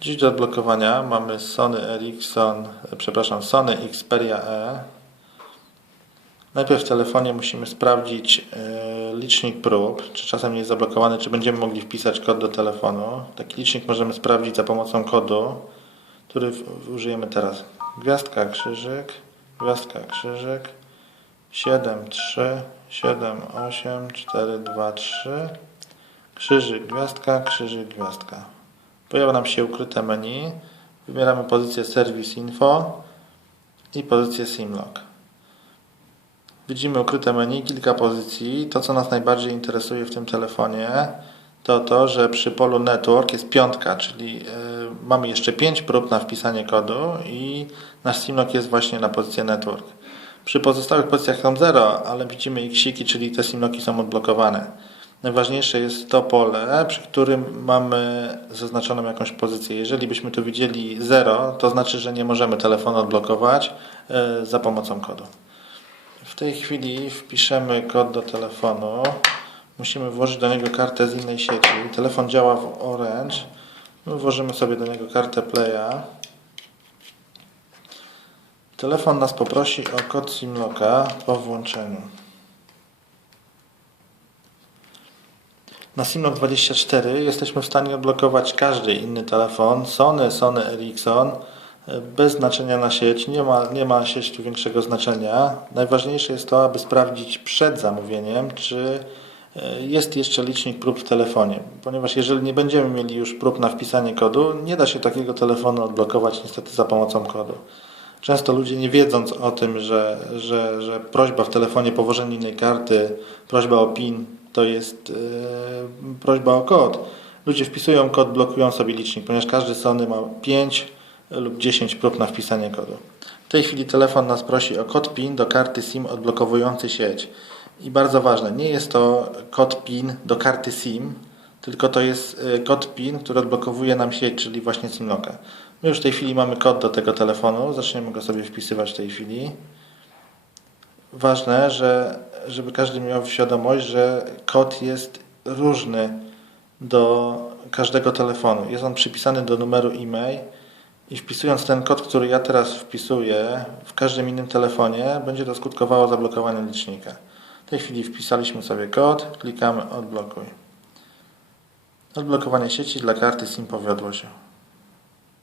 Dziś do odblokowania mamy Sony Ericsson, e, przepraszam, Sony Xperia E. Najpierw w telefonie musimy sprawdzić e, licznik prób, czy czasem nie jest zablokowany, czy będziemy mogli wpisać kod do telefonu. Taki licznik możemy sprawdzić za pomocą kodu, który użyjemy teraz. Gwiazdka, krzyżyk, gwiazdka, krzyżyk, 7, 3, 7, 8, 4, 2, 3, krzyżyk, gwiazdka, krzyżyk, gwiazdka. Pojawia nam się ukryte menu. Wybieramy pozycję Service Info i pozycję SIMLOG. Widzimy ukryte menu, kilka pozycji. To, co nas najbardziej interesuje w tym telefonie, to to, że przy polu Network jest piątka, czyli yy, mamy jeszcze 5 prób na wpisanie kodu i nasz SIMLOG jest właśnie na pozycji Network. Przy pozostałych pozycjach są 0, ale widzimy xiki, czyli te SIMLOGi są odblokowane. Najważniejsze jest to pole, przy którym mamy zaznaczoną jakąś pozycję. Jeżeli byśmy tu widzieli 0, to znaczy, że nie możemy telefonu odblokować e, za pomocą kodu. W tej chwili wpiszemy kod do telefonu. Musimy włożyć do niego kartę z innej sieci. Telefon działa w Orange. My włożymy sobie do niego kartę Playa. Telefon nas poprosi o kod SIMLOCka po włączeniu. Na Simlock 24 jesteśmy w stanie odblokować każdy inny telefon, Sony, Sony Ericsson, bez znaczenia na sieć, nie ma, nie ma sieć tu większego znaczenia. Najważniejsze jest to, aby sprawdzić przed zamówieniem, czy e, jest jeszcze licznik prób w telefonie, ponieważ jeżeli nie będziemy mieli już prób na wpisanie kodu, nie da się takiego telefonu odblokować niestety za pomocą kodu. Często ludzie nie wiedząc o tym, że, że, że prośba w telefonie położenie innej karty, prośba o PIN to jest yy, prośba o kod. Ludzie wpisują kod, blokują sobie licznik, ponieważ każdy Sony ma 5 lub 10 prób na wpisanie kodu. W tej chwili telefon nas prosi o kod PIN do karty SIM odblokowujący sieć. I bardzo ważne, nie jest to kod PIN do karty SIM, tylko to jest y, kod PIN, który odblokowuje nam sieć, czyli właśnie SIMLOCka. My już w tej chwili mamy kod do tego telefonu, zaczniemy go sobie wpisywać w tej chwili. Ważne, że, żeby każdy miał świadomość, że kod jest różny do każdego telefonu. Jest on przypisany do numeru e-mail i wpisując ten kod, który ja teraz wpisuję w każdym innym telefonie, będzie to skutkowało zablokowaniem licznika. W tej chwili wpisaliśmy sobie kod, klikamy odblokuj. Odblokowanie sieci dla karty SIM powiodło się.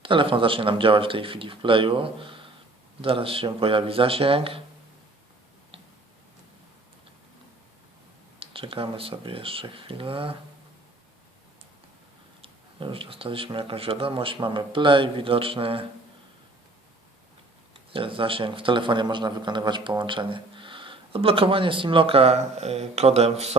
Telefon zacznie nam działać w tej chwili w playu. Zaraz się pojawi zasięg. Czekamy sobie jeszcze chwilę. Już dostaliśmy jakąś wiadomość. Mamy play widoczny. Jest zasięg. W telefonie można wykonywać połączenie. Odblokowanie SIMLOCka y, kodem w